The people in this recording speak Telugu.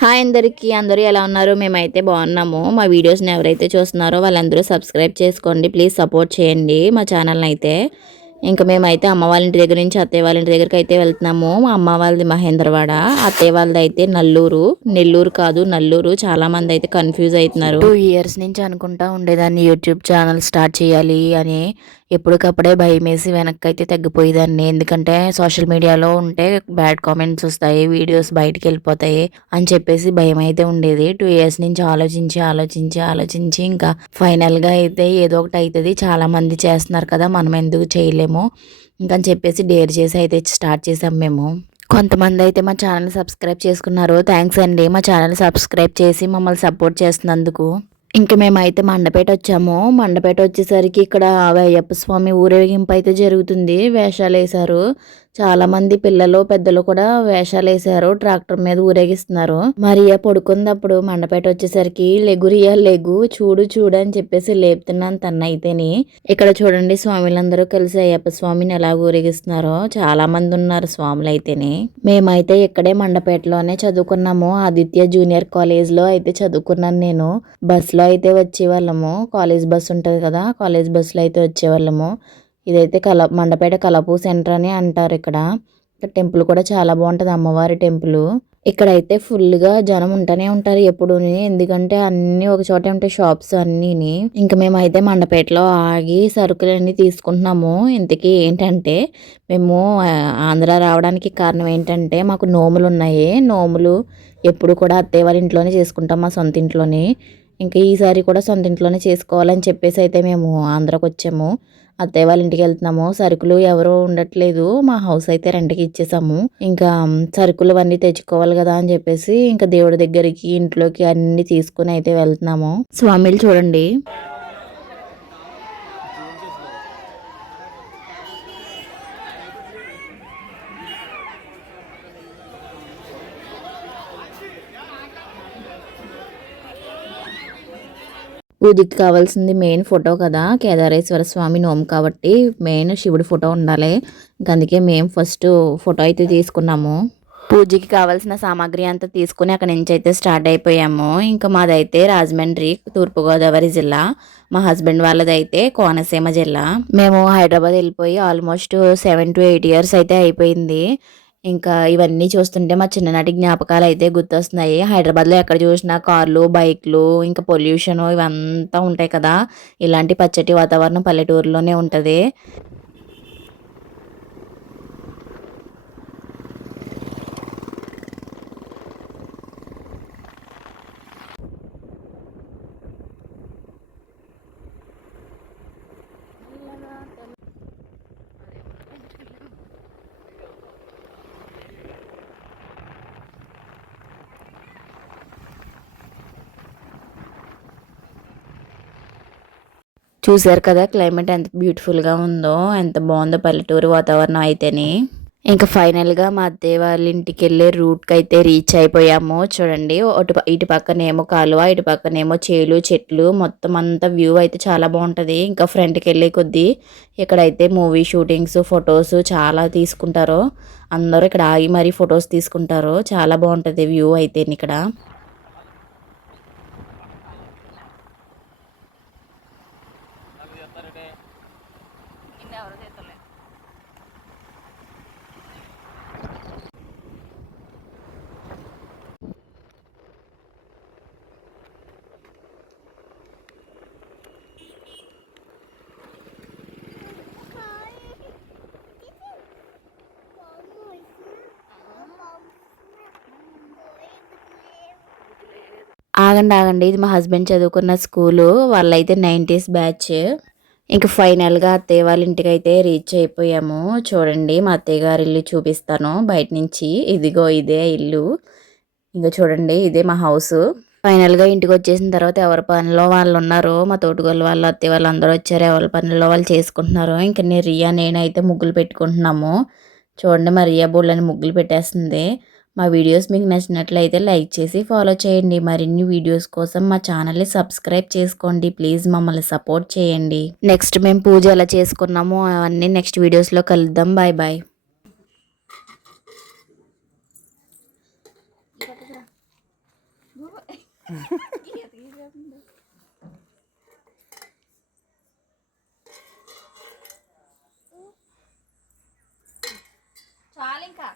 హాయ్ అందరికీ, అందరూ ఎలా ఉన్నారు? మేమైతే బాగున్నాము. మా వీడియోస్ని ఎవరైతే చూస్తున్నారో వాళ్ళందరూ సబ్స్క్రైబ్ చేసుకోండి. ప్లీజ్ సపోర్ట్ చేయండి మా ఛానల్ని అయితే. ఇంకా మేమైతే అమ్మ వాళ్ళ ఇంటి దగ్గర నుంచి అత్తయ్య వాళ్ళ ఇంటి దగ్గరికి అయితే వెళ్తున్నాము. మా అమ్మ వాళ్ళది మహేంద్రవాడ, అత్తయ్య వాళ్ళది అయితే నల్లూరు. నెల్లూరు కాదు, నల్లూరు. చాలా మంది అయితే కన్ఫ్యూజ్ అవుతున్నారు. 2 years నుంచి అనుకుంటా ఉండేదాన్ని యూట్యూబ్ ఛానల్ స్టార్ట్ చేయాలి అని. ఎప్పటికప్పుడే భయమేసి వెనక్కి అయితే తగ్గిపోయేదాన్ని. ఎందుకంటే సోషల్ మీడియాలో ఉంటే బ్యాడ్ కామెంట్స్ వస్తాయి, వీడియోస్ బయటికి వెళ్ళిపోతాయి అని చెప్పేసి భయం అయితే ఉండేది. 2 years నుంచి ఆలోచించి ఇంకా ఫైనల్గా అయితే ఏదో ఒకటి అవుతుంది, చాలా మంది చేస్తున్నారు కదా, మనం ఎందుకు చేయలేము ఇంకని చెప్పేసి డేర్ చేసి అయితే స్టార్ట్ చేసాం మేము. కొంతమంది అయితే మా ఛానల్ సబ్స్క్రైబ్ చేసుకున్నారు. థ్యాంక్స్ అండి మా ఛానల్ సబ్స్క్రైబ్ చేసి మమ్మల్ని సపోర్ట్ చేస్తున్నందుకు. ఇంక మేమైతే మండపేట వచ్చాము. మండపేట వచ్చేసరికి ఇక్కడ అయ్యప్ప స్వామి ఊరేగింపు అయితే జరుగుతుంది. వేషాలు వేశారు, చాలా మంది పిల్లలు పెద్దలు కూడా వేషాలు వేశారు. ట్రాక్టర్ మీద ఊరేగిస్తున్నారు. మరియా పడుకుందప్పుడు మండపేట వచ్చేసరికి లెగురియా లెగు, చూడు చూడు అని చెప్పేసి లేపుతున్నాను తన్నైతేని. ఇక్కడ చూడండి స్వాములందరూ కలిసి అయ్యప్ప స్వామిని ఎలా ఊరేగిస్తున్నారో. చాలా మంది ఉన్నారు స్వాములు అయితేని. మేమైతే ఇక్కడే మండపేటలోనే చదువుకున్నాము. ఆదిత్య జూనియర్ కాలేజ్ లో అయితే చదువుకున్నాను నేను. బస్సులో అయితే వచ్చేవాళ్ళము. కాలేజ్ బస్సు ఉంటుంది కదా, కాలేజ్ బస్సులో అయితే వచ్చేవాళ్ళము. ఇదైతే మండపేట కలపు సెంటర్ అని అంటారు. ఇక్కడ టెంపుల్ కూడా చాలా బాగుంటుంది, అమ్మవారి టెంపుల్. ఇక్కడైతే ఫుల్గా జనం ఉంటూనే ఉంటారు ఎప్పుడూని, ఎందుకంటే అన్నీ ఒక చోటే ఉంటాయి షాప్స్ అన్నీని. ఇంకా మేమైతే మండపేటలో ఆగి సరుకులన్నీ తీసుకుంటున్నాము. ఇంతకీ ఏంటంటే మేము ఆంధ్ర రావడానికి కారణం ఏంటంటే మాకు నోములు ఉన్నాయి. నోములు ఎప్పుడు కూడా అత్తయ్య వాళ్ళ ఇంట్లోనే చేసుకుంటాం, మా సొంత ఇంట్లోనే. ఇంకా ఈసారి కూడా సొంత ఇంట్లోనే చేసుకోవాలని చెప్పేసి అయితే మేము ఆంధ్రాకి వచ్చాము. అత్తయ్య వాళ్ళ ఇంటికి వెళ్తున్నాము. సరుకులు ఎవరు ఉండట్లేదు, మా హౌస్ అయితే రెంట్కి ఇచ్చేసాము. ఇంకా సరుకులు అన్నీ తెచ్చుకోవాలి కదా అని చెప్పేసి ఇంకా దేవుడి దగ్గరికి ఇంట్లోకి అన్ని తీసుకుని అయితే వెళ్తున్నాము. స్వామిలు చూడండి. పూజకి కావాల్సింది మెయిన్ ఫోటో కదా, కేదారేశ్వర స్వామి నోము కాబట్టి మెయిన్ శివుడి ఫోటో ఉండాలి. అందుకే మేము ఫస్ట్ ఫోటో అయితే తీసుకున్నాము. పూజకి కావాల్సిన సామాగ్రి అంతా తీసుకుని అక్కడి నుంచి అయితే స్టార్ట్ అయిపోయాము. ఇంకా మాదైతే రాజమండ్రి, తూర్పుగోదావరి జిల్లా. మా హస్బెండ్ వాళ్ళదైతే కోనసీమ జిల్లా. మేము హైదరాబాద్ వెళ్ళిపోయి ఆల్మోస్ట్ 7 to 8 years అయితే అయిపోయింది. ఇంకా ఇవన్నీ చూస్తుంటే మా చిన్ననాటి జ్ఞాపకాలు అయితే గుర్తొస్తున్నాయి. హైదరాబాద్లో ఎక్కడ చూసినా కార్లు, బైక్లు, ఇంకా పొల్యూషన్ ఇవంతా ఉంటాయి కదా. ఇలాంటి పచ్చటి వాతావరణం పల్లెటూరులోనే ఉంటుంది. చూసారు కదా క్లైమేట్ ఎంత బ్యూటిఫుల్గా ఉందో, ఎంత బాగుందో పల్లెటూరు వాతావరణం అయితేనే. ఇంకా ఫైనల్గా మా అత్తయ్య వాళ్ళ ఇంటికి వెళ్ళే రూట్కి అయితే రీచ్ అయిపోయాము. చూడండి, ఇటు పక్కనేమో కాలువ, ఇటు పక్కనేమో చేలు, చెట్లు, మొత్తం అంతా వ్యూ అయితే చాలా బాగుంటుంది. ఇంకా ఫ్రంట్కి వెళ్ళే కొద్దీ ఇక్కడైతే మూవీ షూటింగ్స్, ఫొటోస్ చాలా తీసుకుంటారు. అందరూ ఇక్కడ ఆగి మరీ ఫొటోస్ తీసుకుంటారు. చాలా బాగుంటుంది వ్యూ అయితే ఇక్కడ. ఆగండి, ఇది మా హస్బెండ్ చదువుకున్న స్కూలు. వాళ్ళైతే 90s బ్యాచ్. ఇంక ఫైనల్గా అత్తయ్య వాళ్ళ ఇంటికి అయితే రీచ్ అయిపోయాము. చూడండి, మా అత్తయ్య గారి ఇల్లు చూపిస్తాను బయట నుంచి. ఇదిగో ఇదే ఇల్లు. ఇంకా చూడండి, ఇదే మా హౌస్. ఫైనల్గా ఇంటికి వచ్చేసిన తర్వాత ఎవరి పనిలో వాళ్ళు ఉన్నారు. మా తోటగోళ్ళు వాళ్ళు, అత్తయ్య వాళ్ళు అందరూ వచ్చారు. ఎవరి పనిలో వాళ్ళు చేసుకుంటున్నారు. ఇంకా నేనైతే ముగ్గులు పెట్టుకుంటున్నాము. చూడండి, మా రియా బోళ్ళని ముగ్గులు పెట్టేస్తుంది. మా వీడియోస్ మీకు నచ్చినట్లయితే లైక్ చేసి ఫాలో చేయండి. మరిన్ని వీడియోస్ కోసం మా ఛానల్ని సబ్స్క్రైబ్ చేసుకోండి. ప్లీజ్ మమ్మల్ని సపోర్ట్ చేయండి. నెక్స్ట్ మేము పూజ ఎలా చేసుకున్నామో అవన్నీ నెక్స్ట్ వీడియోస్లో కలుద్దాం. Bye bye. చాలు ఇంకా